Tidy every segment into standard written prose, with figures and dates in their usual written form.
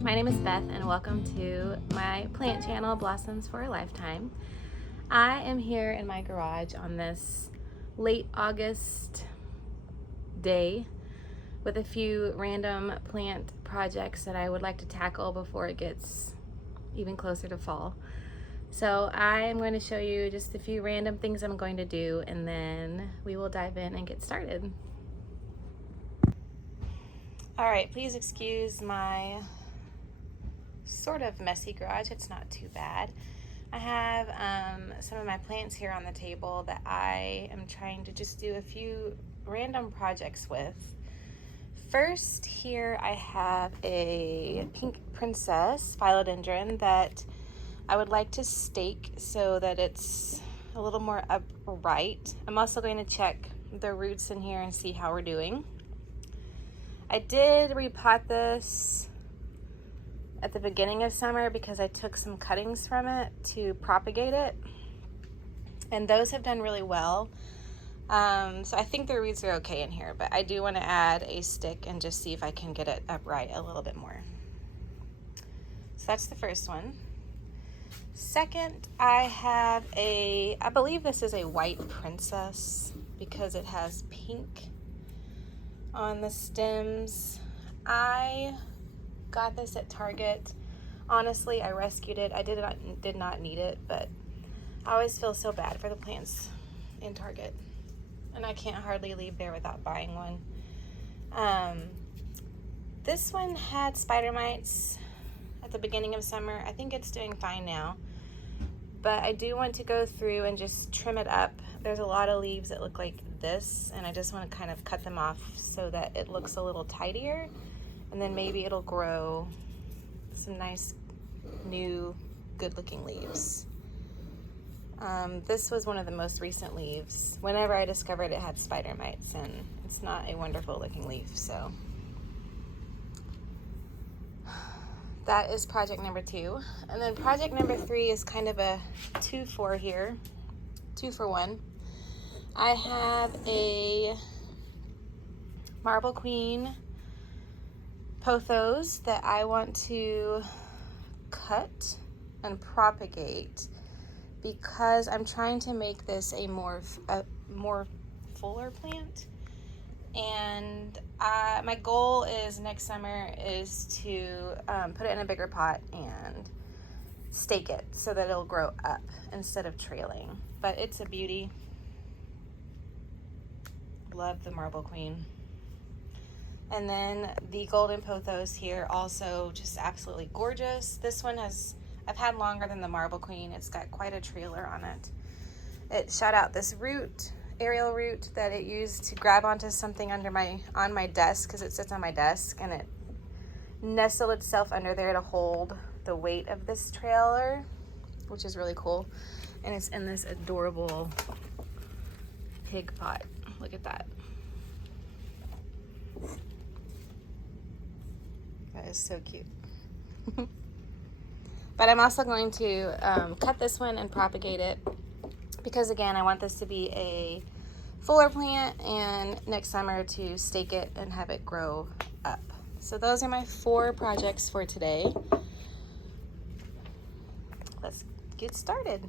My name is Beth and welcome to my plant channel, Blossoms for a Lifetime. I am here in my garage on this late August day with a few random plant projects that I would like to tackle before it gets even closer to fall. So I am going to show you just a few random things I'm going to do, and then we will dive in and get started. All right, please excuse my sort of messy garage. It's not too bad. I have some of my plants here on the table that I am trying to just do a few random projects with. First, here I have a pink princess philodendron that I would like to stake so that it's a little more upright. I'm also going to check the roots in here and see how we're doing. I did repot this at the beginning of summer because I took some cuttings from it to propagate it, and those have done really well. So I think the roots are okay in here, but I do want to add a stick and just see if I can get it upright a little bit more. So that's the first one. Second, I have I believe this is a white princess because it has pink on the stems. I got this at Target. Honestly, I rescued it. I did not need it, but I always feel so bad for the plants in Target, and I can't hardly leave there without buying one. This one had spider mites at the beginning of summer. I think it's doing fine now, but I do want to go through and just trim it up. There's a lot of leaves that look like this, and I just want to kind of cut them off so that it looks a little tidier, and then maybe it'll grow some nice new good looking leaves. This was one of the most recent leaves. Whenever I discovered it had spider mites, and it's not a wonderful looking leaf, so that is project number 2. And then project number 3 is kind of a 2-for here, 2-for-1. I have a marble queen pothos that I want to cut and propagate because I'm trying to make this a more fuller plant, and my goal is next summer is to put it in a bigger pot and stake it so that it'll grow up instead of trailing. But it's a beauty. Love the marble queen. And then the golden pothos here, also just absolutely gorgeous. This one I've had longer than the marble queen. It's got quite a trailer on it. It shot out this root, aerial root, that it used to grab onto something on my desk, because it sits on my desk, and it nestled itself under there to hold the weight of this trailer, which is really cool. And it's in this adorable pig pot. Look at that. That is so cute. But I'm also going to cut this one and propagate it because, again, I want this to be a fuller plant, and next summer to stake it and have it grow up. So those are my 4 projects for today. Let's get started.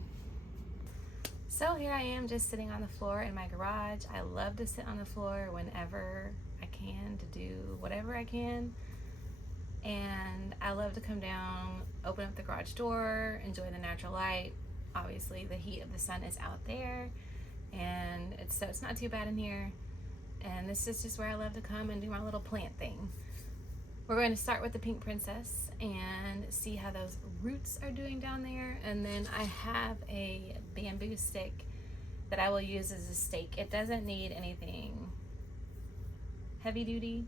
So here I am, just sitting on the floor in my garage. I love to sit on the floor whenever I can to do whatever I can. And I love to come down, open up the garage door, enjoy the natural light. Obviously the heat of the sun is out there, and it's not too bad in here. And this is just where I love to come and do my little plant thing. We're going to start with the pink princess and see how those roots are doing down there. And then I have a bamboo stick that I will use as a stake. It doesn't need anything heavy duty.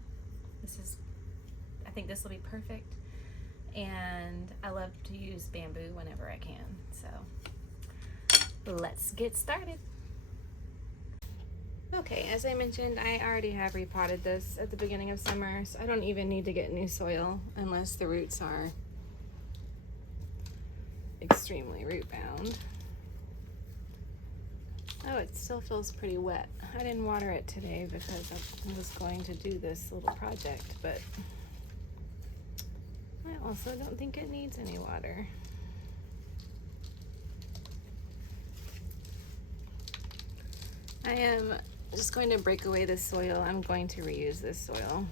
I think this will be perfect, and I love to use bamboo whenever I can. So let's get started. Okay, as I mentioned, I already have repotted this at the beginning of summer, so I don't even need to get new soil unless the roots are extremely root bound. Oh, it still feels pretty wet. I didn't water it today because I was going to do this little project, but I also don't think it needs any water. I am just going to break away the soil. I'm going to reuse this soil.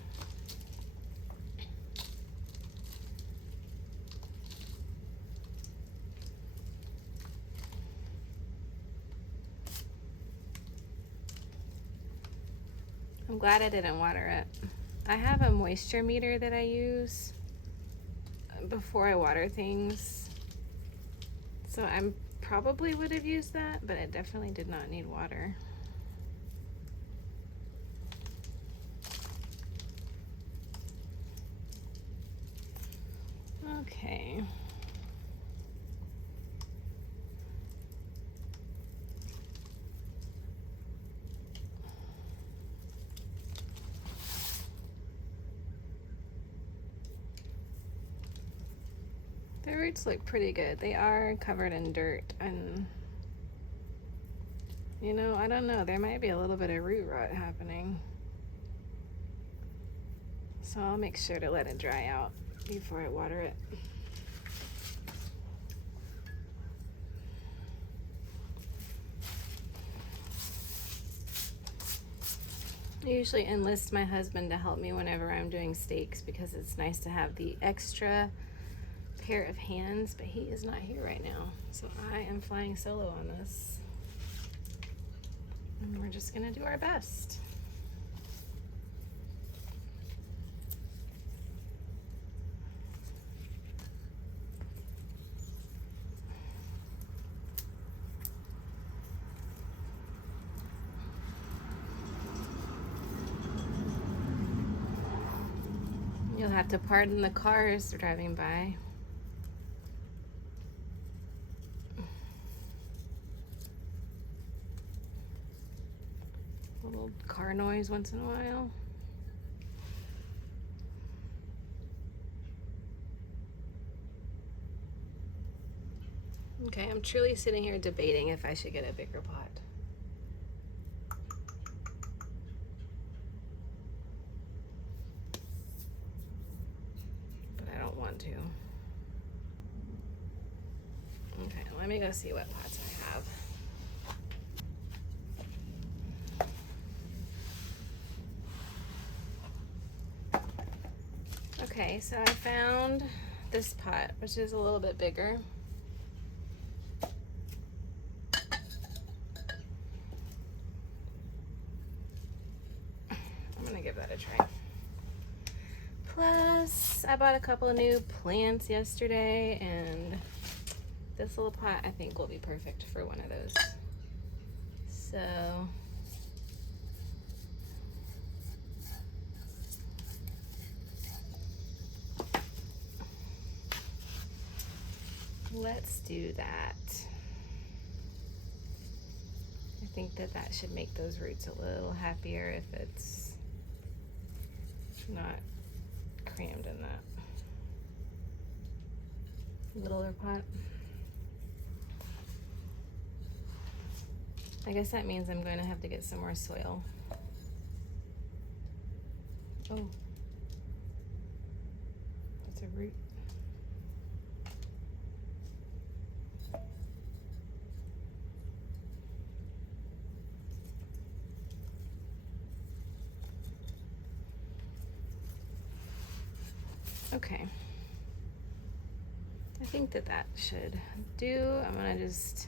I'm glad I didn't water it. I have a moisture meter that I use before I water things, so I probably would have used that, but it definitely did not need water. Okay. The roots look pretty good. They are covered in dirt, and you know, I don't know, there might be a little bit of root rot happening. So I'll make sure to let it dry out before I water it. I usually enlist my husband to help me whenever I'm doing steaks because it's nice to have the extra pair of hands, but he is not here right now, so I am flying solo on this, and we're just gonna do our best. You'll have to pardon the cars driving by. A little car noise once in a while. Okay, I'm truly sitting here debating if I should get a bigger pot. To. Okay, let me go see what pots I have. Okay, so I found this pot, which is a little bit bigger. I'm gonna give that a try. Plus, I bought a couple of new plants yesterday, and this little pot I think will be perfect for one of those. So, let's do that. I think that that should make those roots a little happier if it's not crammed in that littler pot. I guess that means I'm going to have to get some more soil. Oh, that's a root. Okay, I think that that should do. I'm gonna just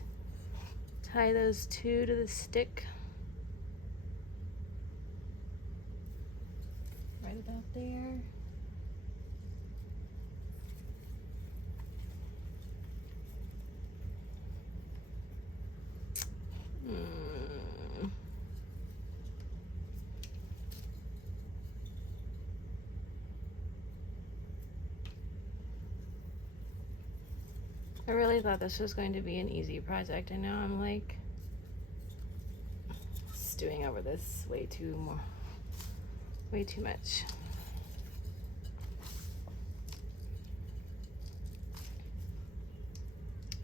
tie those two to the stick. Right about there. I really thought this was going to be an easy project, and now I'm like stewing over this way too much.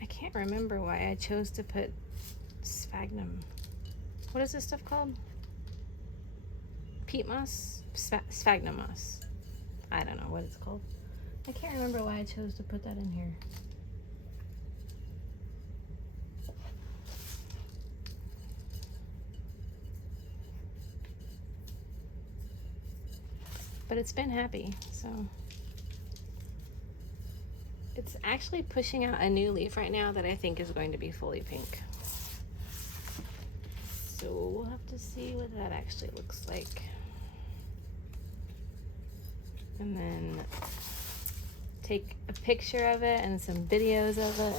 I can't remember why I chose to put sphagnum. What is this stuff called? Peat moss? Sphagnum moss. I don't know what it's called. I can't remember why I chose to put that in here. But it's been happy, so. It's actually pushing out a new leaf right now that I think is going to be fully pink. So we'll have to see what that actually looks like. And then take a picture of it and some videos of it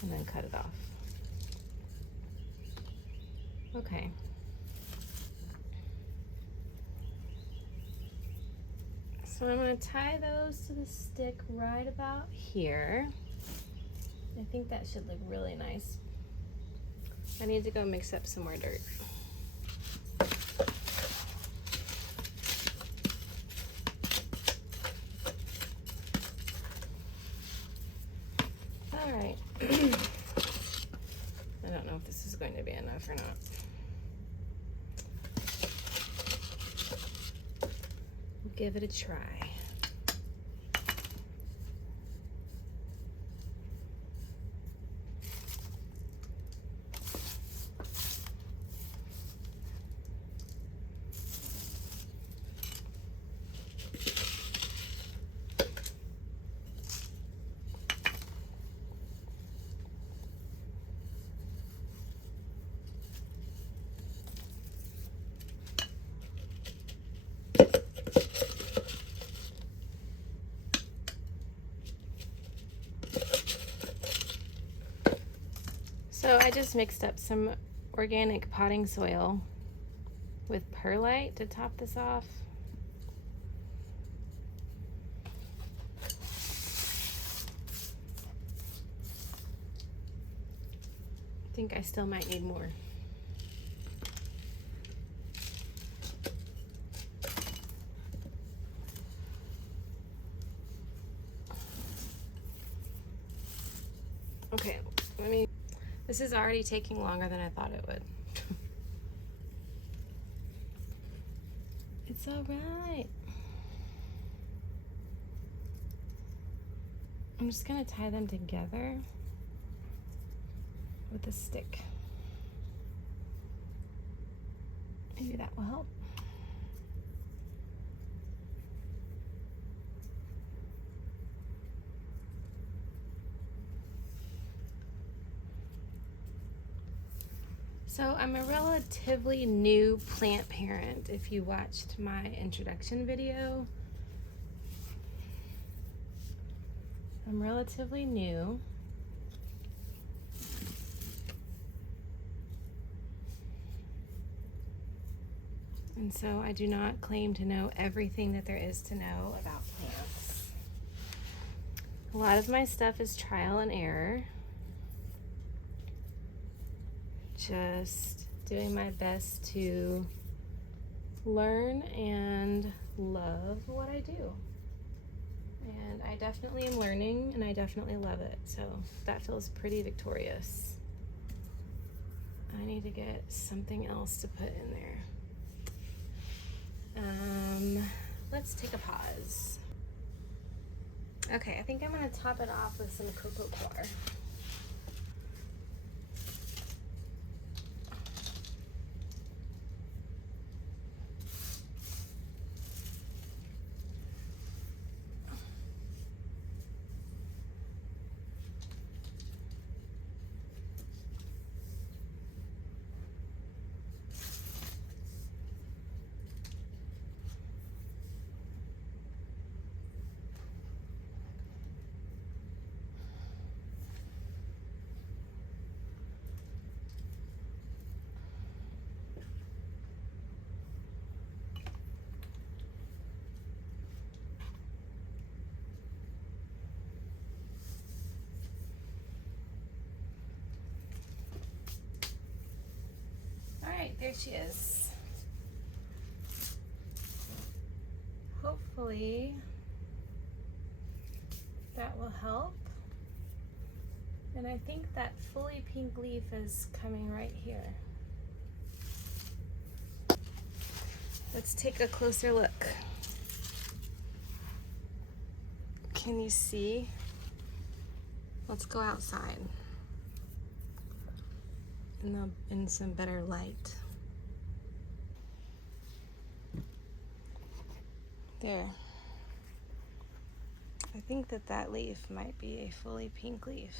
and then cut it off. Okay. So I'm going to tie those to the stick right about here. I think that should look really nice. I need to go mix up some more dirt. All right. I don't know if this is going to be enough or not. We'll give it a try. So I just mixed up some organic potting soil with perlite to top this off. I think I still might need more. Okay, this is already taking longer than I thought it would. It's all right. I'm just gonna tie them together with a stick. Maybe that will help. So I'm a relatively new plant parent. If you watched my introduction video, I'm relatively new. And so I do not claim to know everything that there is to know about plants. A lot of my stuff is trial and error. Just doing my best to learn and love what I do. And I definitely am learning and I definitely love it. So that feels pretty victorious. I need to get something else to put in there. Let's take a pause. Okay, I think I'm gonna top it off with some cocoa coir. There she is. Hopefully that will help. And I think that fully pink leaf is coming right here. Let's take a closer look. Can you see? Let's go outside in some better light. There. I think that leaf might be a fully pink leaf.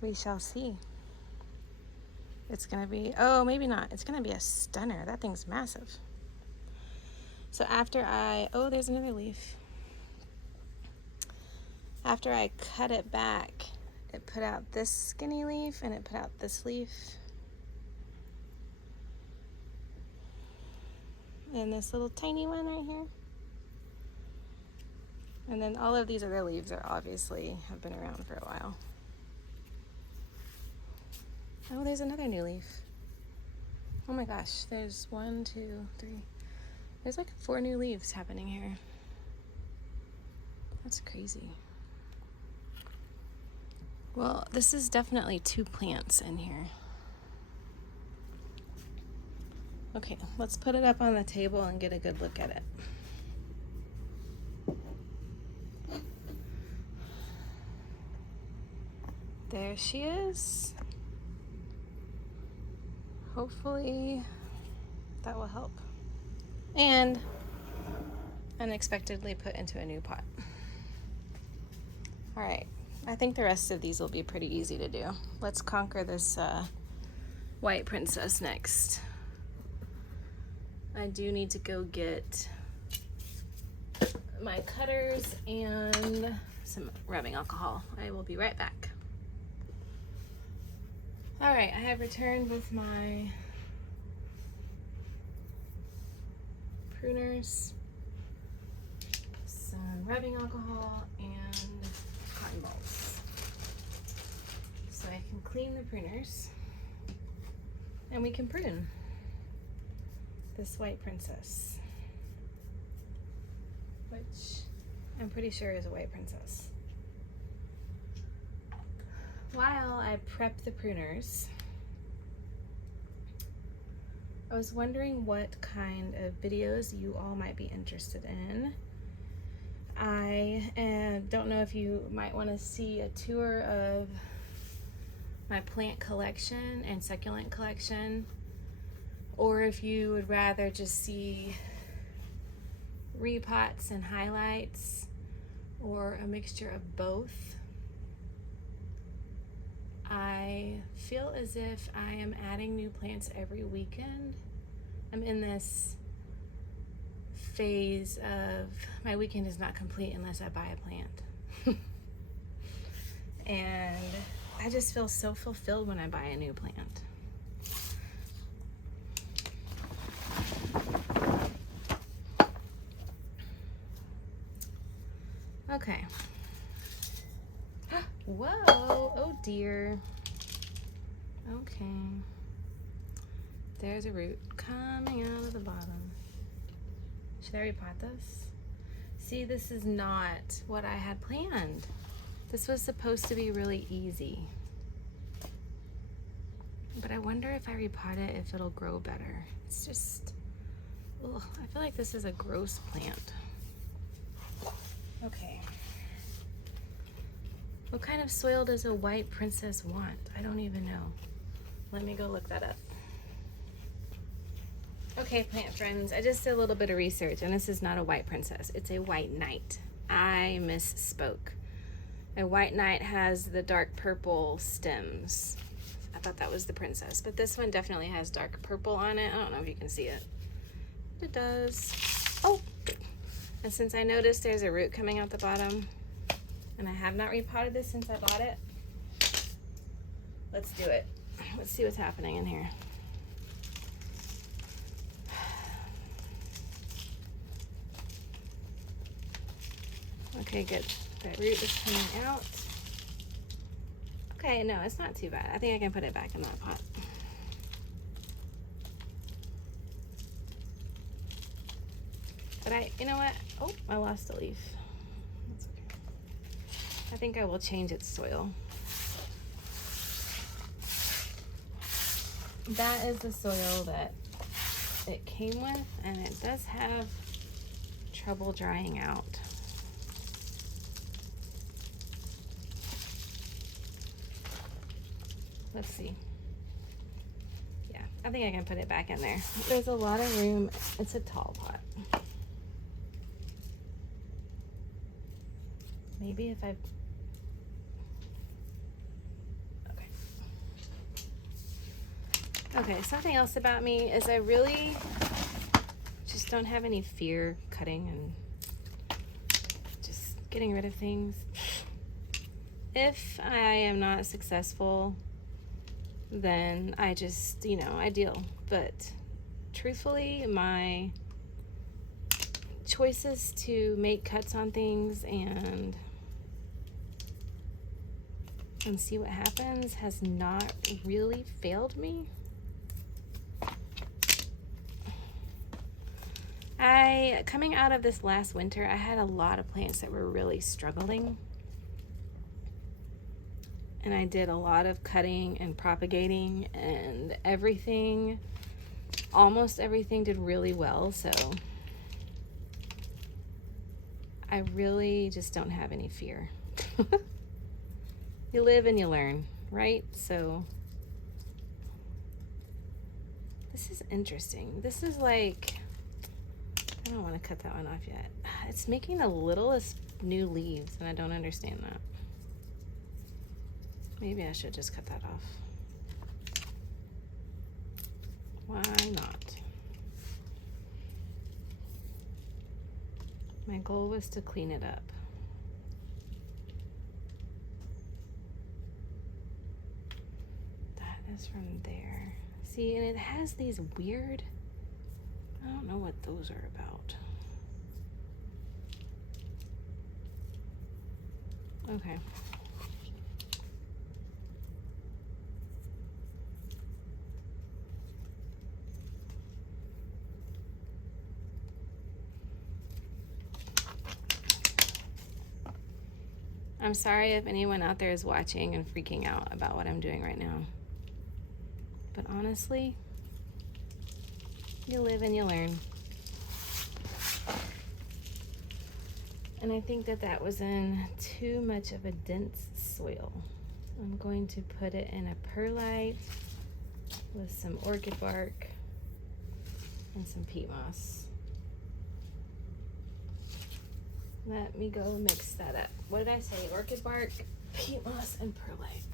We shall see. It's gonna be, oh, maybe not. It's gonna be a stunner. That thing's massive. So oh, there's another leaf. After I cut it back, it put out this skinny leaf and it put out this leaf. And this little tiny one right here. And then all of these other leaves are obviously have been around for a while. Oh, there's another new leaf. Oh my gosh, there's 1, 2, 3. There's like 4 new leaves happening here. That's crazy. Well, this is definitely 2 plants in here. Okay, let's put it up on the table and get a good look at it. There she is. Hopefully that will help. And unexpectedly put into a new pot. All right, I think the rest of these will be pretty easy to do. Let's conquer this white princess next. I do need to go get my cutters and some rubbing alcohol. I will be right back. All right, I have returned with my pruners, some rubbing alcohol, and cotton balls. So I can clean the pruners and we can prune this white princess, which I'm pretty sure is a white princess. While I prep the pruners, I was wondering what kind of videos you all might be interested in. I don't know if you might want to see a tour of my plant collection and succulent collection, or if you would rather just see repots and highlights, or a mixture of both. I feel as if I am adding new plants every weekend. I'm in this phase of my weekend is not complete unless I buy a plant. And I just feel so fulfilled when I buy a new plant. Okay. Whoa, oh dear. Okay. There's a root coming out of the bottom. Should I repot this? See, this is not what I had planned. This was supposed to be really easy. But I wonder if I repot it, if it'll grow better. It's just, ugh, I feel like this is a gross plant. Okay. What kind of soil does a white princess want? I don't even know. Let me go look that up. Okay, plant friends, I just did a little bit of research, and this is not a white princess. It's a white knight. I misspoke. A white knight has the dark purple stems. I thought that was the princess, but this one definitely has dark purple on it. I don't know if you can see it. It does. Oh, and since I noticed there's a root coming out the bottom, and I have not repotted this since I bought it, let's do it. Let's see what's happening in here. Okay, good. That root is coming out. Okay, no, it's not too bad. I think I can put it back in that pot. But you know what? Oh, I lost a leaf. That's okay. I think I will change its soil. That is the soil that it came with, and it does have trouble drying out. Let's see. Yeah, I think I can put it back in there. There's a lot of room. It's a tall pot. Maybe if I... Okay, something else about me is I really just don't have any fear cutting and just getting rid of things. If I am not successful, then I just, I deal. But truthfully, my choices to make cuts on things and see what happens has not really failed me. Coming out of this last winter, I had a lot of plants that were really struggling. And I did a lot of cutting and propagating, and almost everything did really well. So I really just don't have any fear. You live and you learn, right? So this is interesting. This is like, I don't want to cut that one off yet. It's making the littlest new leaves, and I don't understand that. Maybe I should just cut that off. Why not? My goal was to clean it up. That is from there. See, and it has these weird, I don't know what those are about. Okay. I'm sorry if anyone out there is watching and freaking out about what I'm doing right now. But honestly, you live and you learn. And I think that was in too much of a dense soil. I'm going to put it in a perlite with some orchid bark and some peat moss. Let me go mix that up. What did I say? Orchid bark, peat moss, and perlite.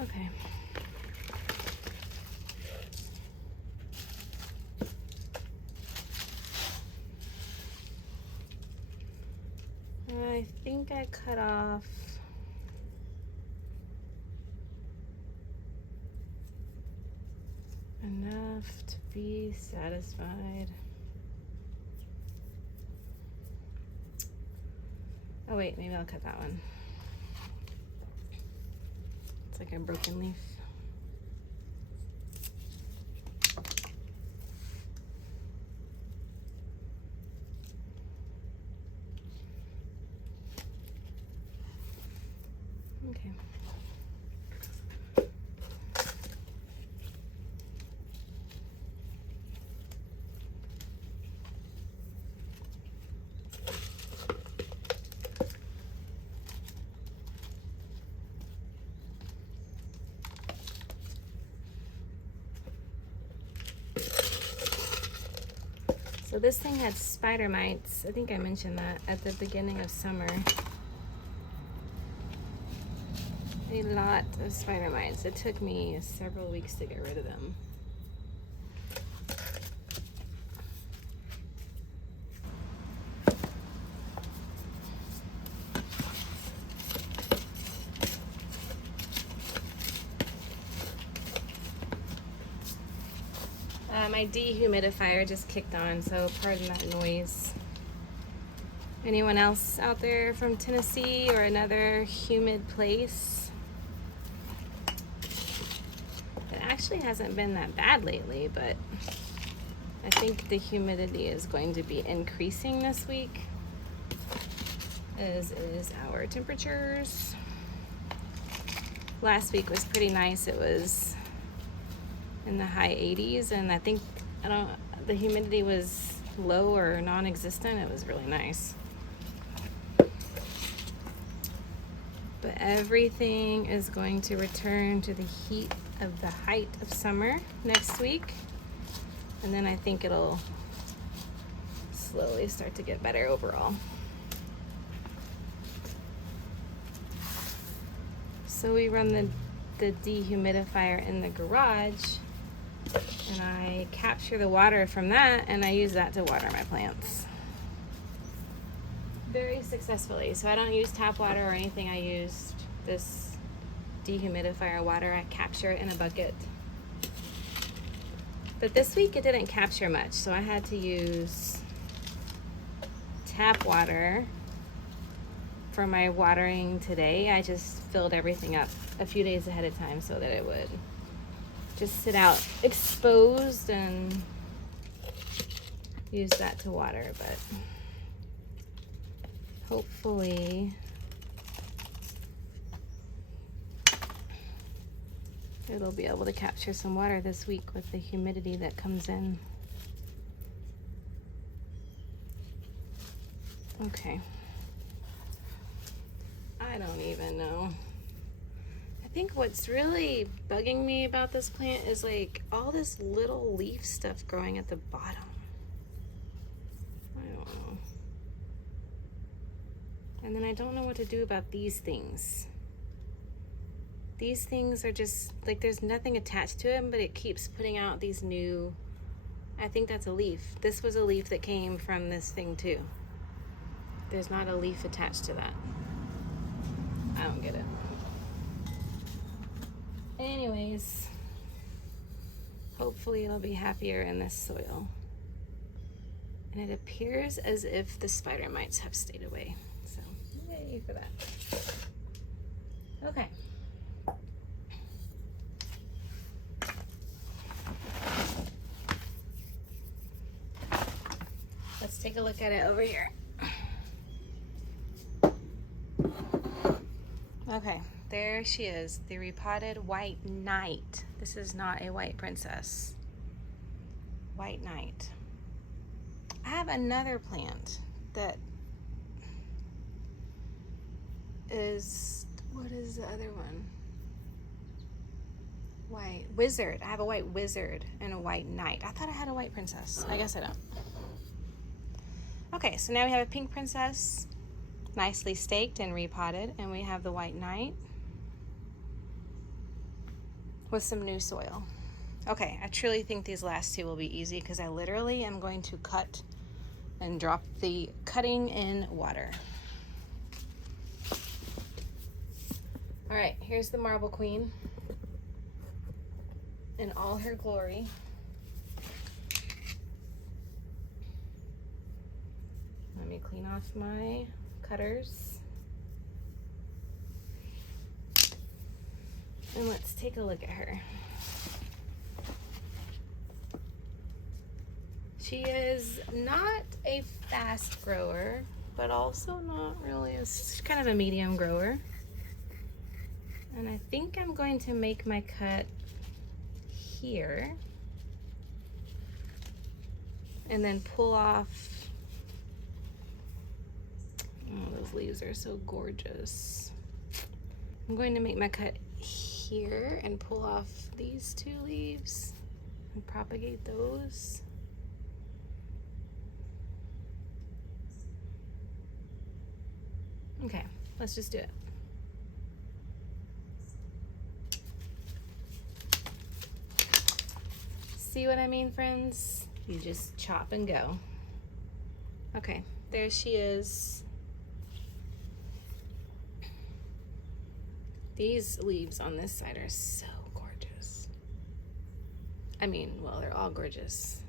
Okay. I think I cut off enough to be satisfied. Oh wait, maybe I'll cut that one. It's like a broken leaf. Okay. So this thing had spider mites. I think I mentioned that at the beginning of summer. A lot of spider mites. It took me several weeks to get rid of them. My dehumidifier just kicked on, so pardon that noise. Anyone else out there from Tennessee or another humid place? It actually hasn't been that bad lately, but I think the humidity is going to be increasing this week, as is our temperatures. Last week was pretty nice. It was in the high 80s, and I think the humidity was low or non-existent. It was really nice. But everything is going to return to the heat of the height of summer next week, and then I think it'll slowly start to get better overall. So we run the dehumidifier in the garage, and I capture the water from that, and I use that to water my plants very successfully. So I don't use tap water or anything. I used this dehumidifier water. I capture it in a bucket. But this week it didn't capture much, so I had to use tap water for my watering today. I just filled everything up a few days ahead of time so that it would just sit out exposed, and use that to water. But hopefully it'll be able to capture some water this week with the humidity that comes in. Okay. I don't even know. I think what's really bugging me about this plant is like all this little leaf stuff growing at the bottom. I don't know. And then I don't know what to do about these things. These things are just like, there's nothing attached to them, but it keeps putting out these new, I think that's a leaf. This was a leaf that came from this thing too. There's not a leaf attached to that. I don't get it. Anyways, hopefully it'll be happier in this soil. And it appears as if the spider mites have stayed away. So, yay for that. Okay. Let's take a look at it over here. Okay, there she is, the repotted white knight. This is not a white princess. White knight. I have another plant that is, what is the other one? White wizard. I have a white wizard and a white knight. I thought I had a white princess. I guess I don't. Okay, so now we have a pink princess, nicely staked and repotted, and we have the white knight with some new soil. Okay, I truly think these last two will be easy because I literally am going to cut and drop the cutting in water. All right, here's the marble queen in all her glory. Let me clean off my cutters. And let's take a look at her. She is not a fast grower, but also not really, she's kind of a medium grower. And I think I'm going to make my cut here and then pull off. Oh, those leaves are so gorgeous. I'm going to make my cut here and pull off these two leaves and propagate those. Okay, let's just do it. See what I mean, friends? You just chop and go. Okay, there she is. These leaves on this side are so gorgeous. I mean, well, they're all gorgeous.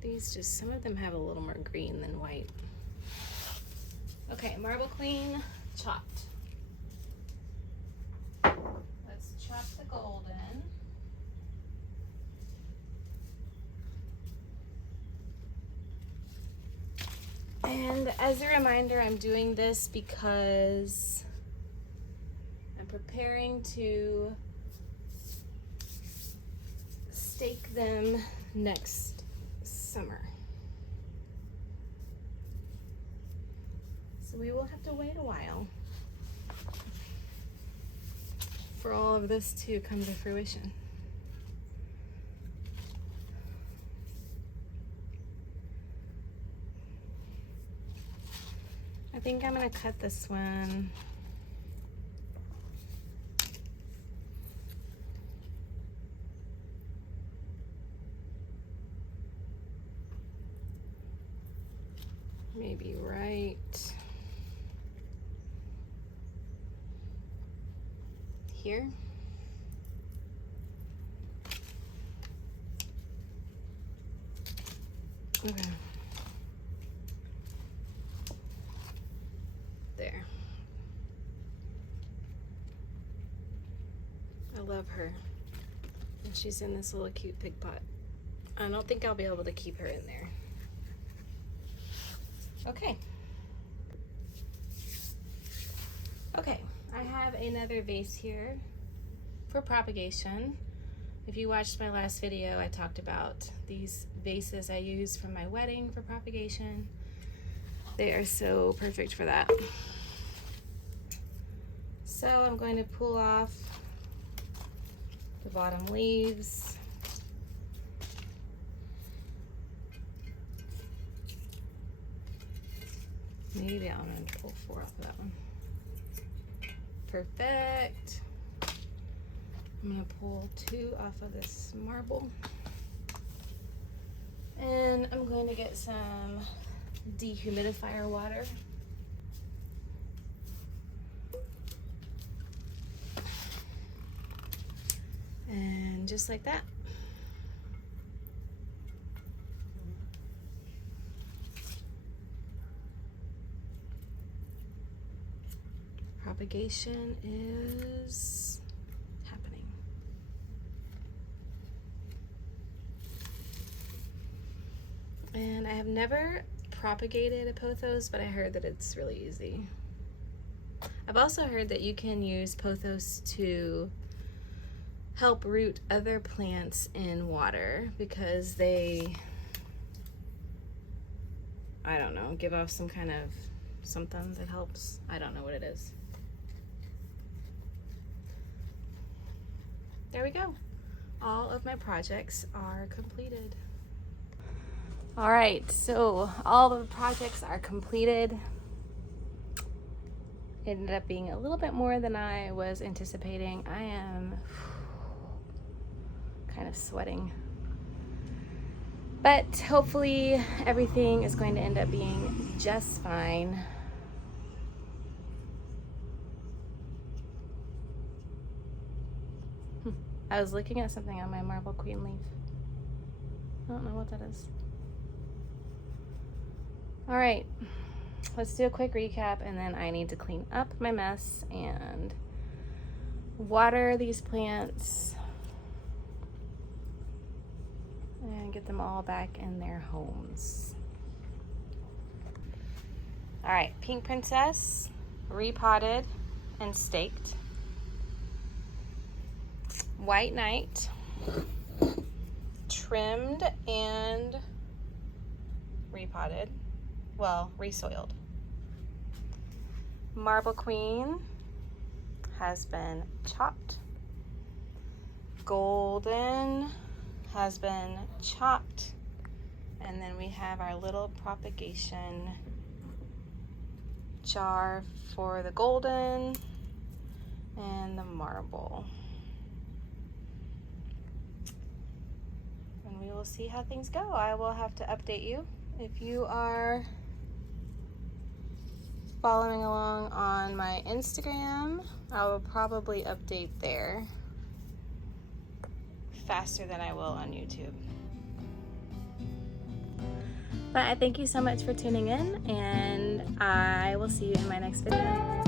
These just, some of them have a little more green than white. Okay, marble queen chopped. Let's chop the golden. And as a reminder, I'm doing this because I'm preparing to stake them next summer. So we will have to wait a while for all of this to come to fruition. I think I'm gonna cut this one maybe right here. Okay. There. I love her. And she's in this little cute pig pot. I don't think I'll be able to keep her in there. Okay. Okay, I have another vase here for propagation. If you watched my last video, I talked about these vases I use from my wedding for propagation. They are so perfect for that. So I'm going to pull off the bottom leaves. Maybe I'm going to pull 4 off of that one. Perfect. I'm going to pull 2 off of this marble. And I'm going to get some dehumidifier water. And just like that. Propagation is happening. And I have never propagated a pothos, but I heard that it's really easy. I've also heard that you can use pothos to help root other plants in water because they, I don't know, give off some kind of something that helps. I don't know what it is. There we go. All of my projects are completed. All right, so all of the projects are completed. It ended up being a little bit more than I was anticipating. I am kind of sweating. But hopefully everything is going to end up being just fine. I was looking at something on my marble queen leaf. I don't know what that is. All right, let's do a quick recap and then I need to clean up my mess and water these plants and get them all back in their homes. All right, Pink Princess, repotted and staked. White Knight, trimmed and repotted, well, resoiled. Marble Queen has been chopped. Golden has been chopped. And then we have our little propagation jar for the golden and the marble. And we will see how things go. I will have to update you. If you are following along on my Instagram, I will probably update there faster than I will on YouTube. But I thank you so much for tuning in, and I will see you in my next video.